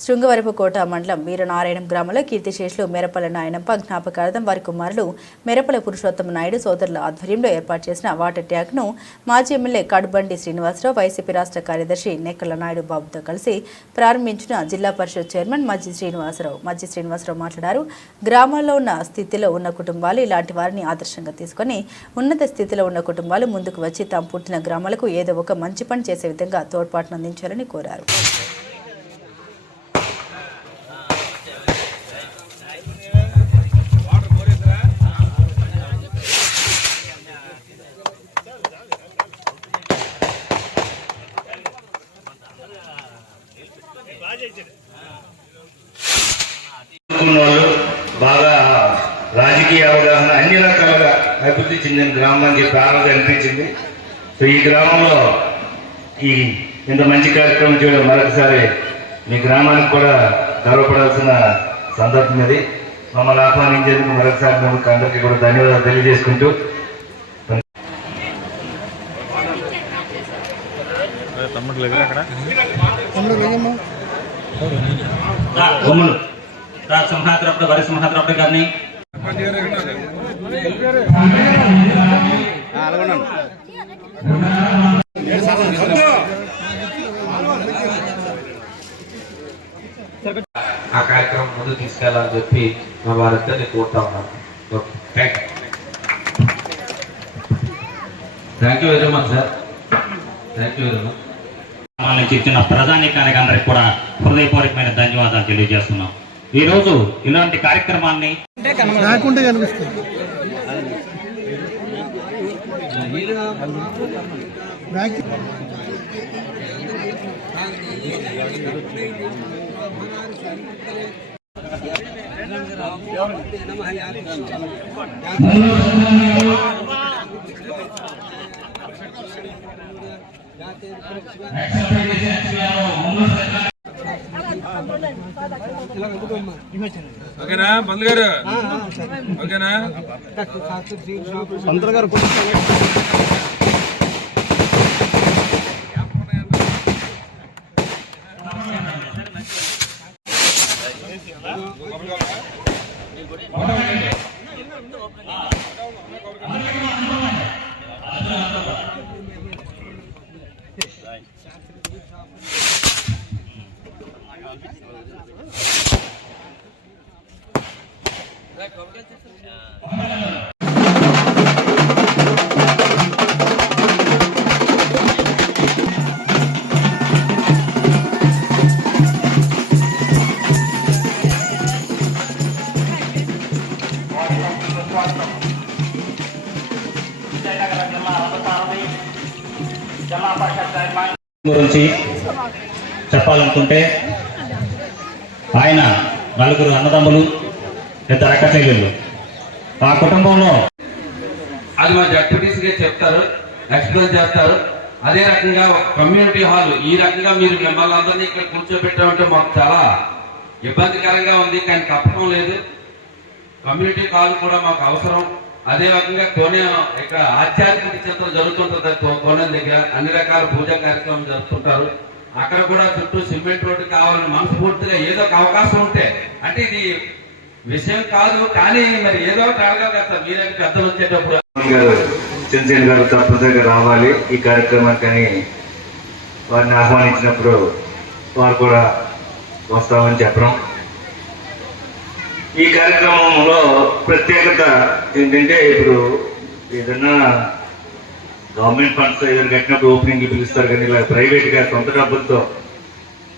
శృంగవరపుకోట మండలం వీరనారాయణం గ్రామంలో కీర్తిశేషులు మెరపల నాయనప్ప జ్ఞాపకార్థం వారి కుమారులు మెరపల పురుషోత్తమ నాయుడు సోదరుల ఆధ్వర్యంలో ఏర్పాటు చేసిన వాటర్ ట్యాంక్ను మాజీ ఎమ్మెల్యే కడుబండి శ్రీనివాసరావు వైసీపీ రాష్ట్ర కార్యదర్శి నెక్కల నాయుడు బాబుతో కలిసి ప్రారంభించిన జిల్లా పరిషత్ చైర్మన్ మజ్జి శ్రీనివాసరావు. మజ్జి శ్రీనివాసరావు మాట్లాడారు గ్రామాల్లో ఉన్న స్థితిలో ఉన్న కుటుంబాలు ఇలాంటి వారిని ఆదర్శంగా తీసుకొని ఉన్నత స్థితిలో ఉన్న కుటుంబాలు ముందుకు వచ్చి తాము పుట్టిన గ్రామాలకు ఏదో ఒక మంచి పని చేసే విధంగా తోడ్పాటునందించాలని కోరారు. వాళ్ళు బాగా రాజకీయ అవగాహన అన్ని రకాలుగా అభివృద్ధి చెందిన గ్రామం అని చెప్పి ఆ రోజు అనిపించింది. సో ఈ గ్రామంలో ఈ ఇంత మంచి కార్యక్రమం చేయడం మరొకసారి మీ గ్రామానికి కూడా గర్వపడాల్సిన సందర్భం ఇది. మమ్మల్ని ఆహ్వానించేందుకు మరొకసారి మీకు అందరికీ కూడా ధన్యవాదాలు తెలియజేసుకుంటూ తమ్ముడు అక్కడ? గమ్ములు రా సింహాద్రప్పుడు వరి సింహాద్రప్పుడు గారిని. ఆ కార్యక్రమం ముందుకు తీసుకెళ్ళాలని చెప్పి మా వారిద్దరిని కోరుతా ఉన్నాను thank you very much sir thank you very much నుంచి ఇచ్చిన ప్రజానీకానికి అందరికి కూడా హృదయపూర్వకమైన ధన్యవాదాలు తెలియజేస్తున్నాం. ఈ రోజు ఇలాంటి కార్యక్రమాన్ని నాకుంటే కనిపిస్తుంది బ్యాక్ ఓకేనా? గారు ఓకేనా పంతులు గురించి చెప్పాలనుకుంటే ఆయన నలుగురు అన్నదమ్ములు ఇద్దరు అక్క ఆ కుటుంబంలో అది మా జడ్పీటీసీగా చెప్తారు ఎక్స్ప్లెయిన్ చేస్తారు. అదే రకంగా ఒక కమ్యూనిటీ హాల్ ఈ రకంగా మీరు మిమ్మల్ని అందరినీ ఇక్కడ కూర్చోబెట్టామంటే మాకు చాలా ఇబ్బందికరంగా ఉంది కానీ తప్పడం లేదు. కమ్యూనిటీ హాల్ కూడా మాకు అవసరం. అదే రకంగా కోనే ఇక్కడ ఆధ్యాత్మిక చిత్రం జరుగుతుంటుంది. తో- కోనేరు దగ్గర అన్ని రకాల పూజా కార్యక్రమం జరుపుతుంటారు. అక్కడ కూడా చుట్టూ సిమెంట్ రోడ్డు కావాలని మనస్ఫూర్తిగా ఏదో ఒక అవకాశం ఉంటే అంటే ఇది విషయం కాదు కానీ మరి ఏదో ఒకటి కదా మీరే పెద్దలు వచ్చేటప్పుడు. చిన్న గారు తప్పనిసరిగా రావాలి. ఈ కార్యక్రమానికి వారిని ఆహ్వానించినప్పుడు వారు కూడా వస్తామని చెప్పడం. ఈ కార్యక్రమంలో ప్రత్యేకత ఏంటంటే ఇప్పుడు ఏదన్నా గవర్నమెంట్ ఫండ్స్ ఏదైనా కట్టినప్పుడు ఓపెనింగ్ పిలుస్తారు కానీ ఇలా ప్రైవేట్గా సొంత డబ్బులతో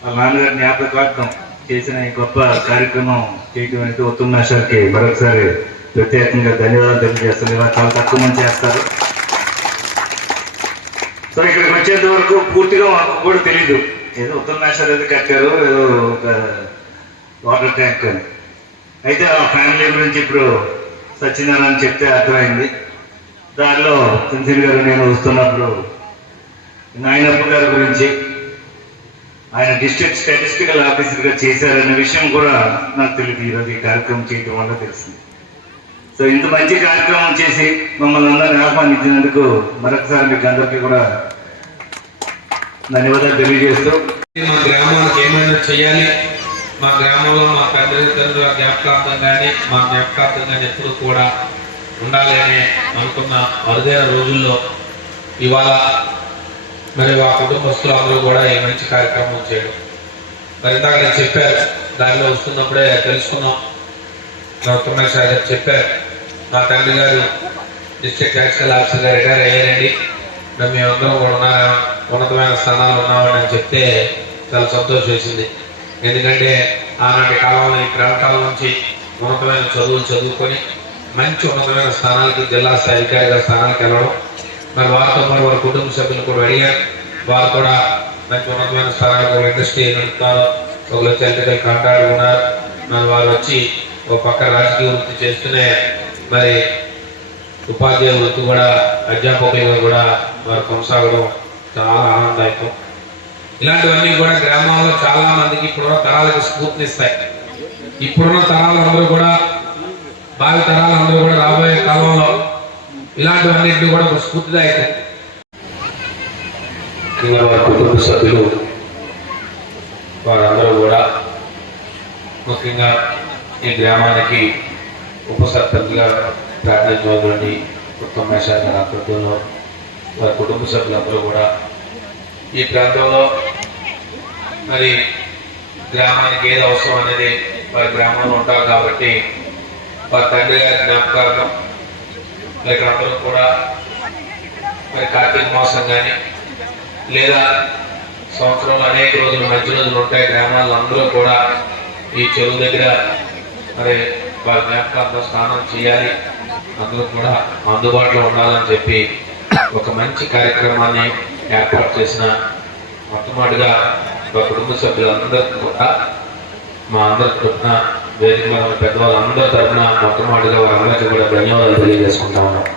వాళ్ళ నాన్నగారి జ్ఞాపకార్థం చేసిన ఈ గొప్ప కార్యక్రమం చేయడం అనేది ఉత్తమ్ నాషర్కి మరొకసారి ప్రత్యేకంగా ధన్యవాదాలు తెలియజేస్తారు ఇలా చాలా తక్కువ మంది చేస్తారు. సో ఇక్కడికి వచ్చేంత వరకు పూర్తిగా మాకు కూడా తెలియదు ఏదో ఉత్తమ్ నాషర్ అయితే కట్టారు ఏదో ఒక వాటర్ ట్యాంక్ అని. అయితే ఆ ఫ్యామిలీ గురించి ఇప్పుడు సత్యనారాయణ చెప్తే అర్థమైంది. దానిలో చంద్రశేఖర్ గారు నేను వస్తున్నప్పుడు నాయనప్ప గారి గురించి ఆయన డిస్ట్రిక్ట్ స్టాటిస్టికల్ ఆఫీసర్గా చేశారనే విషయం కూడా నాకు తెలియదు. ఈరోజు ఈ కార్యక్రమం చేయడం వల్ల తెలిసింది. సో ఇంత మంచి కార్యక్రమం చేసి మమ్మల్ని అందరిని ఆహ్వానించినందుకు మరొకసారి మీకు అందరికీ కూడా ధన్యవాదాలు తెలియజేస్తూ మా గ్రామానికి ఏమైనా చేయాలి? మా గ్రామంలో మా తల్లిదండ్రుల జ్ఞాపకార్థం కానీ మా జ్ఞాపకార్థం కానీ ఎప్పుడు కూడా ఉండాలి అని అనుకున్న అరుదైన రోజుల్లో ఇవాళ మరి మా కుటుంబస్తులు అందరూ కూడా ఈ మంచి కార్యక్రమం చేయడం. మరి ఇందాక నేను చెప్పారు దానిలో వస్తున్నప్పుడే తెలుసుకున్నాం. గౌతమేష్ గారు చెప్పారు మా తండ్రి గారు డిస్ట్రిక్ట్ ఎలక్షన్ ఆఫీసర్ గారు రిటైర్ అయ్యారండి. మేము మేమందరం కూడా ఉన్న ఉన్నతమైన స్థానాలు ఉన్నామని అని చెప్తే చాలా సంతోషం వేసింది. ఎందుకంటే ఆనాటి కాలంలో ఈ ప్రాంతాల నుంచి ఉన్నతమైన చదువులు చదువుకొని మంచి ఉన్నతమైన స్థానాలకి జిల్లా స్థాయి అధికారిగా స్థానాలకు వెళ్ళడం. మరి వారితో పాటు వారి కుటుంబ సభ్యులు కూడా అడిగారు. వారు కూడా మంచి ఉన్నతమైన స్థానాలకు ఇండస్ట్రీ నడుపుతారు. ఒకరు వచ్చి ఎలక్ట్రికల్ కాంట్రాక్ట్ ఉన్నారు. మరి వారు వచ్చి ఒక పక్క రాజకీయ వృత్తి చేస్తూనే మరి ఉపాధ్యాయ వృత్తి కూడా అధ్యాపకులుగా కూడా వారు కొనసాగడం చాలా ఆనందదాయకం. ఇలాంటివన్నీ కూడా గ్రామాల్లో చాలా మందికి ఇప్పుడున్న తరాలకు స్ఫూర్తినిస్తాయి ఇప్పుడున్న తరాలందరూ కూడా భావి తరాలందరూ కూడా రాబోయే కాలంలో ఇలాంటివన్నింటినీ కూడా ఒక స్ఫూర్తిదాయకం ఇంకా వారి కుటుంబ సభ్యులు వారందరూ కూడా ముఖ్యంగా ఈ గ్రామానికి ఉప సర్పంచ్గా ప్రార్థించబడి ఉత్తమ మేషాల వారి కుటుంబ సభ్యులందరూ కూడా ఈ ప్రాంతంలో మరి గ్రామానికి ఏది అవసరం అనేది వారి గ్రామంలో ఉంటారు కాబట్టి వారి తండ్రి గారి జ్ఞాపకార్థం మరి ఇక్కడ అందరూ కూడా మరి కార్తీక మాసం కానీ లేదా సంవత్సరంలో అనేక రోజులు మంచి రోజులు ఉంటాయి. గ్రామాల్లో అందరూ కూడా ఈ చెరువు దగ్గర మరి వారి జ్ఞాపకార్థం స్నానం చేయాలి. అందరూ కూడా అందుబాటులో ఉండాలని చెప్పి ఒక మంచి కార్యక్రమాన్ని ఏర్పాటు చేసిన మొట్టమొదటిగా మా కుటుంబ సభ్యులందరికీ కూడా మా అందరి తరఫున వేదిక పెద్దవాళ్ళందరి తరఫున మొట్టమొదటిగా వారందరికీ కూడా ధన్యవాదాలు తెలియజేసుకుంటా ఉన్నాం